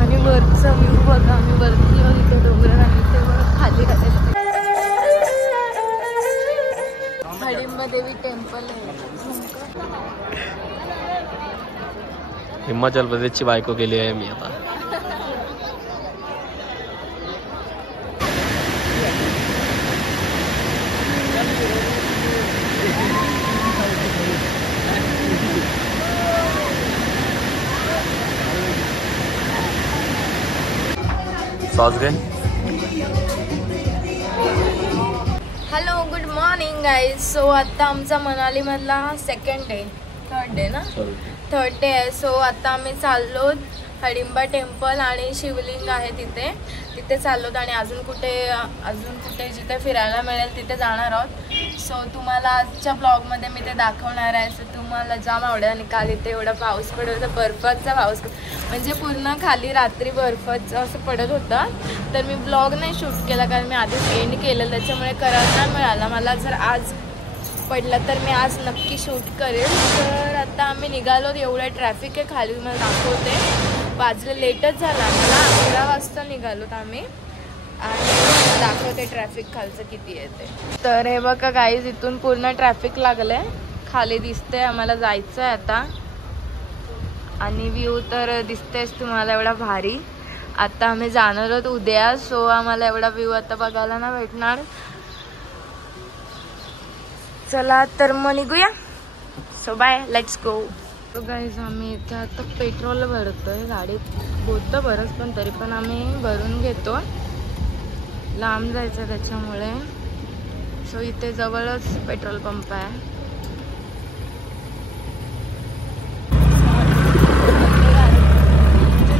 आणि वरचा व्ह्यू बघा, आम्ही वरती इथे डोंगर आणि ते खाली हडिंबा देवी टेम्पल आहे. हिमाचल प्रदेशची बायको केली आहे मी आता. सॉस घे. Hello, good morning guys. So आता आमचा मनाली मधला थर्ड डे आहे. सो आता आम्ही चाललो हडिंबा टेम्पल आणि शिवलिंग आहे तिथे चाललोत आणि अजून कुठे जिथे फिरायला मिळेल तिथे जाणार आहोत. सो तुम्हाला आजच्या ब्लॉगमध्ये मी ते दाखवणार आहे. सो तुम्हाला जाम आवडेल. आणि काल इथे एवढा पाऊस पडत होता, बर्फाचा पाऊस, म्हणजे पूर्ण खाली रात्री बर्फाचं असं पडत होता. तर मी ब्लॉग नाही शूट केला कारण मी आधीच एंड केलं, त्याच्यामुळे करायला नाही मिळाला मला. जर आज पडला तर मी आज नक्की शूट करेल. तर आता आम्ही निघालो. एवढं ट्रॅफिक आहे खाली, मला दाखवते. वाजले लेटच झाला, मला 11 वाजता निघालोत आम्ही आणि दाखवते ट्रॅफिक खालचं किती आहे ते. तर हे बघा गाईज, इथून पूर्ण ट्रॅफिक लागलंय, खाली दिसते. आम्हाला जायचं आहे आता आणि व्ह्यू तर दिसतेच तुम्हाला एवढा भारी. आता आम्ही जाणार आहोत उद्या. सो आम्हाला एवढा व्ह्यू आता बघायला ना भेटणार. चला तर मग निघूया. So bye, let's go. तो गाईज आम्ही इथे आता पेट्रोल भरतोय. गाडीत होतं बरंच पण तरी पण आम्ही भरून घेतो. लांब जायचं त्याच्यामुळे. सो इथे जवळच पेट्रोल पंप आहे.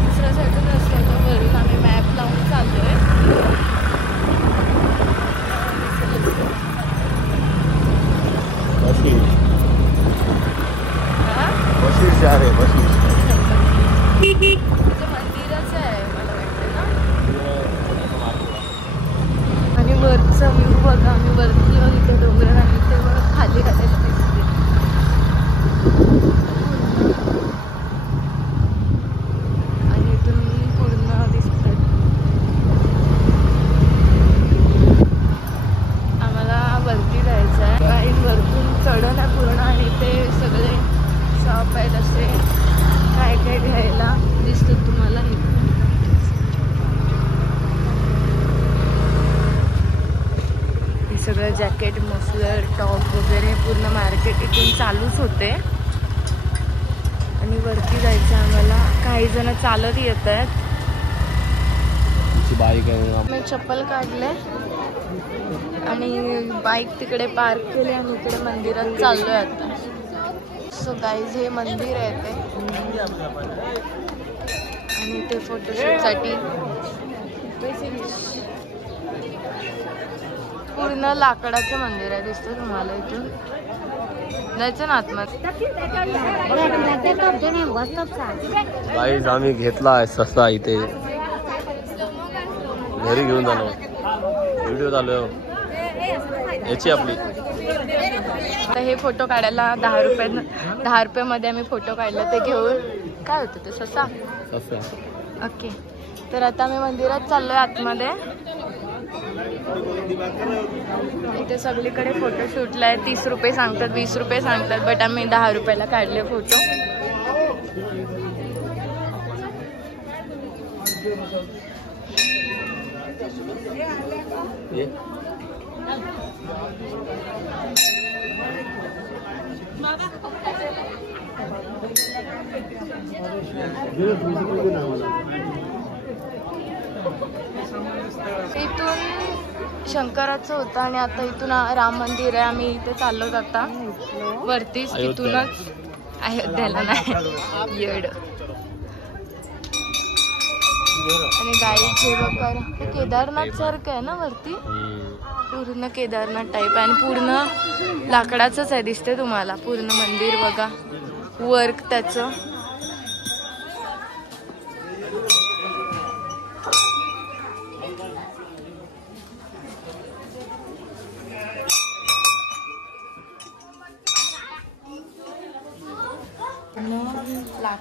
दुसऱ्या साईडून रस्त्याच्या भरून आम्ही मॅप लावून चाललोय. मंदिरच आहे मला वाटतं ना. आणि वरचा व्ह्यू बघा, आम्ही वरती इथे डोंगर आणि ते खाली आणि इथून पूर्ण दिसतात. आम्हाला वरती जायचं आहे आणि वरतून चढण आहे पूर्ण आणि ते सगळे शॉप आहेत असे काय काय घ्यायला दिसतं तुम्हाला. हे सगळं जॅकेट, मफलर, टॉप वगैरे पूर्ण मार्केट इथून चालूच होते. आणि वरती जायचं आम्हाला. काही जण चालत येत आहेत. बाईक आहे. मी चप्पल काढले आणि बाईक तिकडे पार्क केली आणि इकडे मंदिरात चाललोय आता. सो गाईज हे मंदिर आहे ते आणि ते फोटोशूटसाठी पूर्ण लाकडाचं मंदिर आहे. दिसतं तुम्हाला इथून. जायचं ना आतमध्ये. गाईज आम्ही घेतला आहे ससा इथे, घरी घेऊन जालो. व्हिडिओ चालू याची आपली. आता हे फोटो काढायला 10 रुपयामध्ये आम्ही फोटो काढला. ते घेऊन काय होतं ते ससा. ओके, तर आता आम्ही मंदिरात चाललोय आतमध्ये. इथे सगळीकडे फोटोशूटला आहे. 30 रुपये सांगतात, 20 रुपये सांगतात, बट आम्ही 10 रुपयाला काढले फोटो. इथून शंकराचं होतं आणि आता इथून राम मंदिर आहे. आम्ही इथे चाललो आता वरतीच. इथूनच अयोध्येला नाही येड. आणि गाईचे बघा, हे केदारनाथ सारखं आहे ना वरती. पूर्ण केदारनाथ टाईप आणि पूर्ण लाकडाचंच आहे. दिसते तुम्हाला पूर्ण मंदिर बघा, वर्क त्याचं.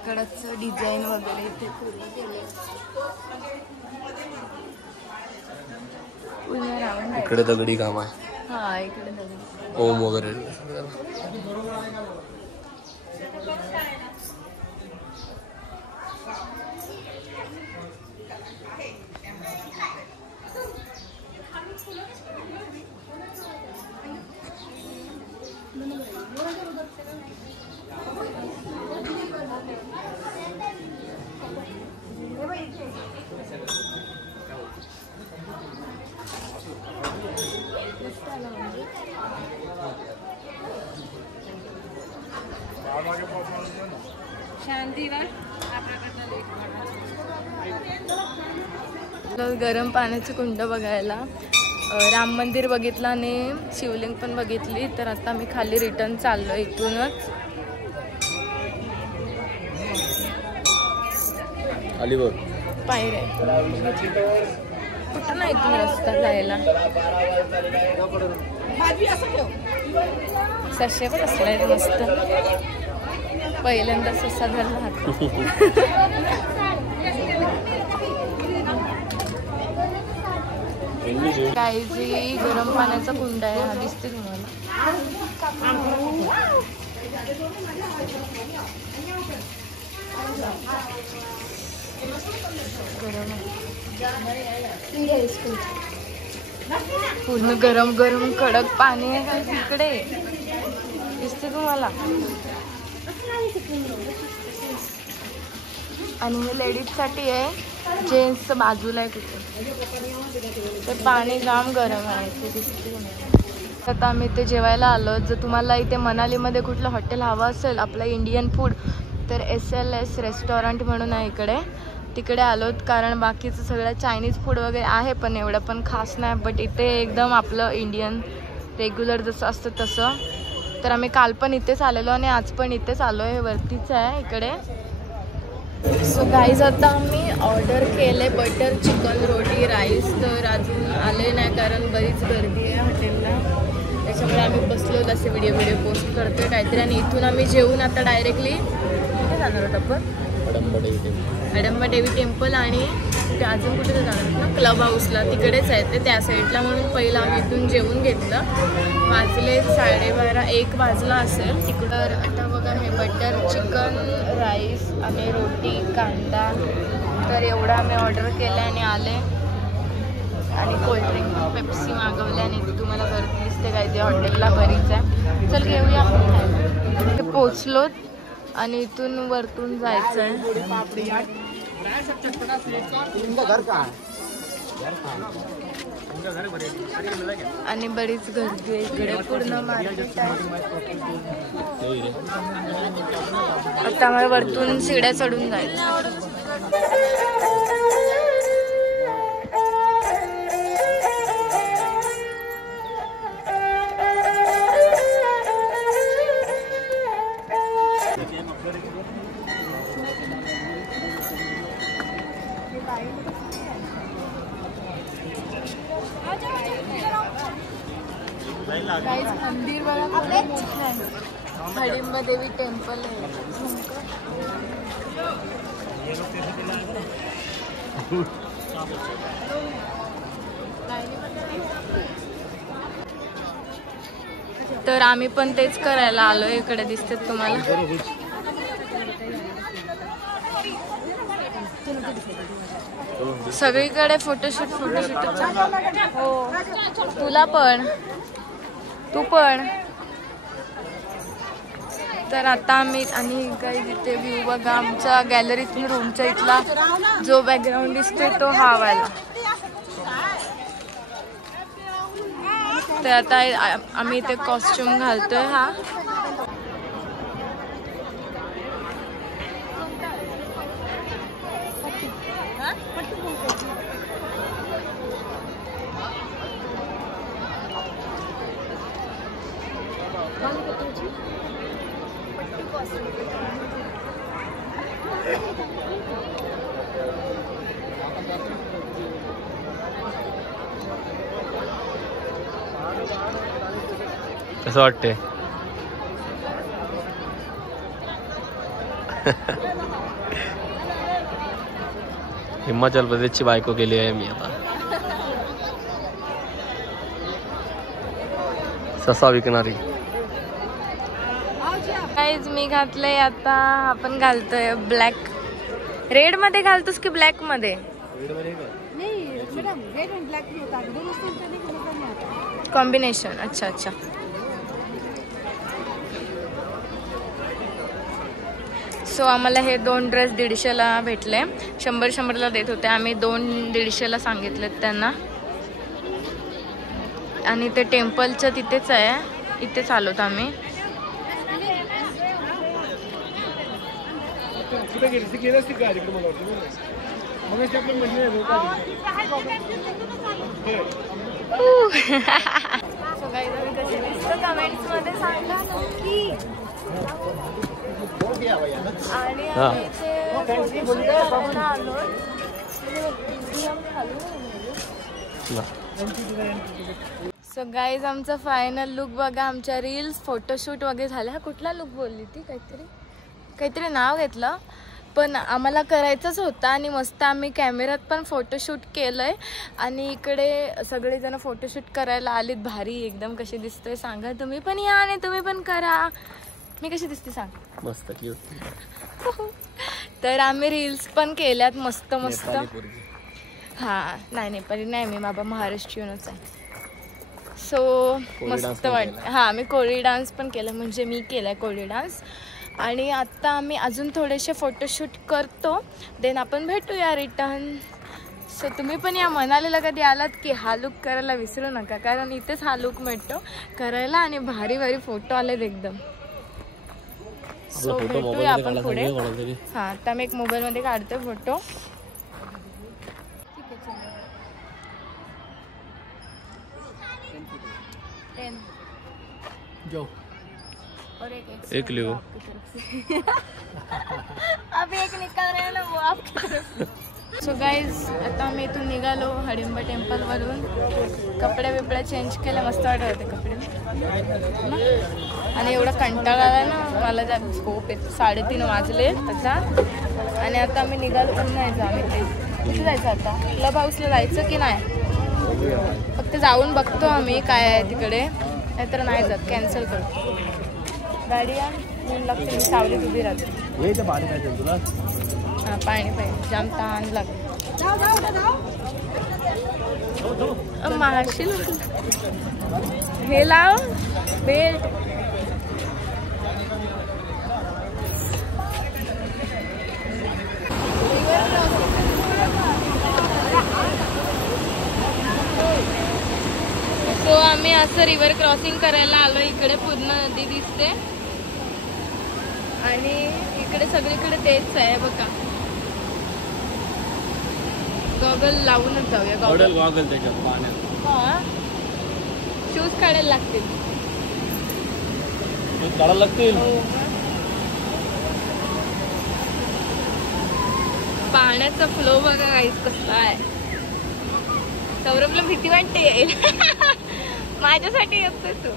लाकडाचं डिझाईन वगैरे इथे इकडे दगडी काम आहे. हा इकडे दगडी ओम वगैरे. गरम पाण्याची कुंड बघायला, राम मंदिर बघितलं आणि शिवलिंग पण बघितली. तर आता मी खाली रिटर्न चाललो इथूनच. अलीबाग पायऱ्या कुठं नाही इथून रस्ता जायला. सशे पण असलाय मस्त. पहिल्यांदा ससा धरला हात. काहीजी गरम पाण्याचा कुंड आहे हा, दिसते तुम्हाला. पूर्ण गरम गरम कडक पाणी आहे तिकडे, दिसते तुम्हाला. आणि हे लेडीज साठी आहे, जेंट्स बाजूला आहे कुठे. ते पाणी जाम गरम आहे ते दिसते. आता आम्ही इथे जेवायला आलो. जर तुम्हाला इथे मनालीमध्ये कुठलं हॉटेल हवं असेल आपलं इंडियन फूड तर SLS रेस्टॉरंट म्हणून आहे इकडे. तिकडे आलोत कारण बाकीचं सगळं चायनीज फूड वगैरे आहे पण एवढं पण खास नाही. बट इथे एकदम आपलं इंडियन रेग्युलर जसं असतं तसं. तर आम्ही काल पण इथेच आलेलो आणि आज पण इथेच आलो आहे, वरतीच आहे इकडे. सो गाईज आता आम्ही ऑर्डर केले बटर चिकन रोटी राईस. तर अजून आले नाही कारण बरीच गर्दी आहे हॉटेलला, त्याच्यामुळे आम्ही बसलो असे व्हिडिओ पोस्ट करतोय काहीतरी. आणि इथून आम्ही जेवून आता डायरेक्टली कुठे जाणार होत आपण, हडंबा देवी टेम्पल आणि कुठे अजून कुठे जाणार ना, क्लब हाऊसला. तिकडेच आहे ते त्या साईडला, म्हणून पहिलं आम्ही इथून जेवून घेतलं. वाजले 12:30 1 वाजला असेल तिकडं. आता बघा हे बटर चिकन राईस आणि रोटी कांदा, तर एवढं आम्ही ऑर्डर केलं आणि आले. आणि कोल्ड्रिंक पेप्सी मागवले आणि तुम्हाला गर्दी दिसते काय ते हॉटेलला बरीच आहे. चल घेऊया आपण. ते पोचलो आणि इथून वरतून जायचं आहे. आणि बरीच गर्दी आहे इकडे, पूर्ण मार्केट आहे. आता आम्हाला वरतून शिड्या चढून जायचं. मंदिर बघा खूप मोठं आहे, हडिंबा देवी टेम्पल आहे. तर आम्ही पण तेच करायला आलो. इकडे दिसतात तुम्हाला. सगळीकडे फोटोशूट हो, तुला पण, तू पण. तर आता आम्ही आणि काही तिथे व्ह्यू बघा आमच्या गॅलरीतून रूमच्या इथला जो बॅकग्राऊंड दिसतोय तो हा वाला. तर आता आम्ही इथे कॉस्ट्युम घालतोय हा. कसं वाटते? हिमाचल प्रदेशची बायको केली आहे मी आता. ससा विकणारी. गाईज मी घातलंय आता. आपण घालतोय ब्लॅक. रेड मध्ये घालतोस की ब्लॅक मध्ये? कॉम्बिनेशन. अच्छा अच्छा. सो आम्हाला हे 2 ड्रेस 150ला भेटले. 100-100ला देत होते. आम्ही 2 150ला सांगितलेत त्यांना. आणि ते टेम्पलचं तिथेच आहे. इथेच आलोत आम्ही. कमेंट्स मध्ये सांगा नक्की. आणि सो गाईज आमचा फायनल लुक बघा. आमच्या रील्स फोटोशूट वगैरे झाला. हा कुठला लुक बोलली ती? काहीतरी नाव घेतलं पण आम्हाला करायचंच होता. आणि मस्त आम्ही कॅमेऱ्यात पण फोटोशूट केलंय. आणि इकडे सगळेजण फोटोशूट करायला आलीत. भारी एकदम. कशी दिसतोय सांगा. तुम्ही पण या आणि तुम्ही पण करा. मी कशी दिसते सांग? मस्त क्यूट. तर आम्ही रील्स पण केल्यात मस्त मस्त. हा नाही नेपाळी नाही, मी बाबा महाराष्ट्रीयनच आहे. सो मस्त वाटतं. हा मी कोळी डान्स पण केलं. म्हणजे मी केलाय कोळी डान्स. आणि आता आम्ही अजून थोडेसे फोटोशूट करतो. देन आपण भेटूया रिटर्न. सो तुम्ही पण या मनालीला कधी आलात की हा लुक करायला विसरू नका. कारण इथेच हा लुक मिळतो करायला. आणि भारी भारी फोटो आलेत एकदम. सो भेटूया आपण पुढे. हा आता मी एक मोबाईल मध्ये काढते फोटो. एक लियो. अभी एक निकल रहा है ना वो आपकी तरफ. सो गाईज आता आम्ही इथून निघालो हडिंबा टेम्पलवरून. कपडे बिपडे चेंज केले. मस्त वाटत होते कपडे. आणि एवढा कंटाळा आला ना मला. त्या झोप येते. 3:30 वाजले त्याचा. आणि आता आम्ही निघालो. पण नाही जायचं आम्ही. कुठे जायचं आता? क्लब हाऊसला जायचं की नाही? फक्त जाऊन बघतो आम्ही काय आहे तिकडे. नाहीतर नाही जात. कॅन्सल करतो. गाडी या ऊन लागते. मी सावलीत उभी राहते. हा पाणी पाहिजे. जाम तहान लागते. मारशील हे लाव बेल्ट. सो आम्ही असं रिव्हर क्रॉसिंग करायला आलो. इकडे पूर्ण नदी दिसते. आणि इकडे सगळीकडे तेच आहे बघा. गॉगल लावूनच जाऊया. गॉगल त्याच्यात पाण्यात. हा शूज काढायला लागतील. पाण्याचा फ्लो बघा काहीच कसला आहे. सौरभला भीती वाटते येईल. माझ्यासाठी येतोय तू.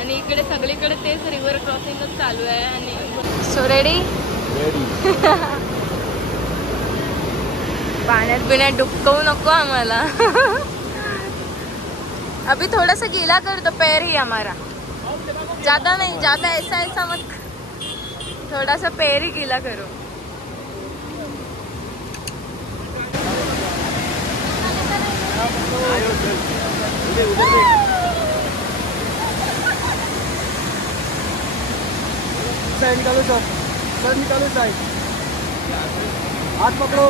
आणि इकडे सगळीकडे तेच रिव्हर क्रॉसिंगच चालू आहे. आणि सो रेडी. पाण्यात बिण्यात डुबकवू नको आम्हाला. अभी थोड़ा सा गीला कर दो. पैर ही हमारा ज्यादा नहीं. ज्यादा ऐसा मत. थोड़ा सा पैर ही गीला करो. निकालो सर. सर निकालो साइड. हाथ पकड़ो.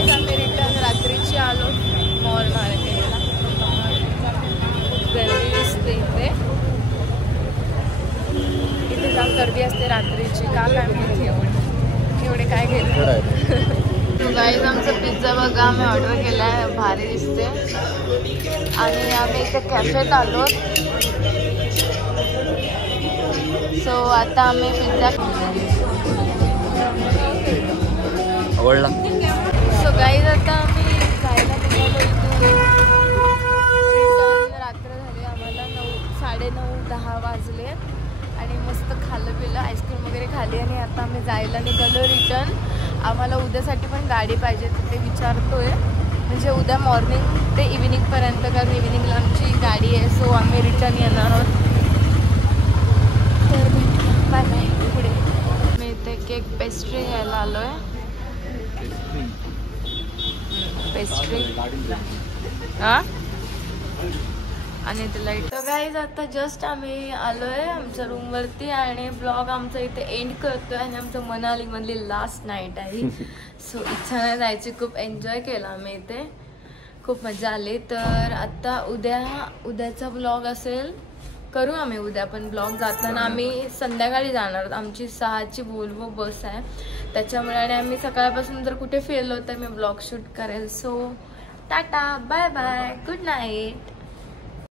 गाईज आम्ही रिटर्न रात्रीची आलो मॉल मार्केटला. गर्दी दिसते इथे जाम गर्दी असते रात्रीची. का काय माहिती एवढे काय घेतलं. गाईज आमचा पिझ्झा बघा आम्ही ऑर्डर केला आहे. भारी दिसते. आणि आम्ही इथे कॅफेत आलो. सो आता आम्ही पिझ्झा आवडला. सो गाईज आता आम्ही जायला निघालो इथून. रिटर्न रात्र झाली आम्हाला 9:30-10 वाजले. आणि मस्त खाल्लं पिलं आईस्क्रीम वगैरे खाली. आणि आता आम्ही जायला निघालो रिटर्न. आम्हाला उद्यासाठी पण गाडी पाहिजे ते विचारतोय. म्हणजे उद्या मॉर्निंग ते इव्हिनिंगपर्यंत, कारण इव्हिनिंगला आमची गाडी आहे. सो आम्ही रिटर्न येणार आहोत. तर बाय बाय. पुढे मी इथे केक पेस्ट्री घ्यायला आलो आहे. पेस्ट्री हां आणि ते लाईट. तर गाईज आता जस्ट आम्ही आलो आहे आमच्या रूमवरती. आणि ब्लॉग आमचा इथे एंड करतो आहे. आणि आमचं मनालीमधली लास्ट नाईट आहे. सो इच्छा नाही जायची. खूप एन्जॉय केला आम्ही इथे. खूप मजा आली. तर आता उद्याचा ब्लॉग असेल करू आम्ही उद्या पण ब्लॉग. जाताना आम्ही संध्याकाळी जाणार. आमची 6ची वोल्वो बस आहे त्याच्यामुळे. आणि आम्ही सकाळपासून जर कुठे फिरलो तर मी ब्लॉग शूट करेल. So tata bye bye good night.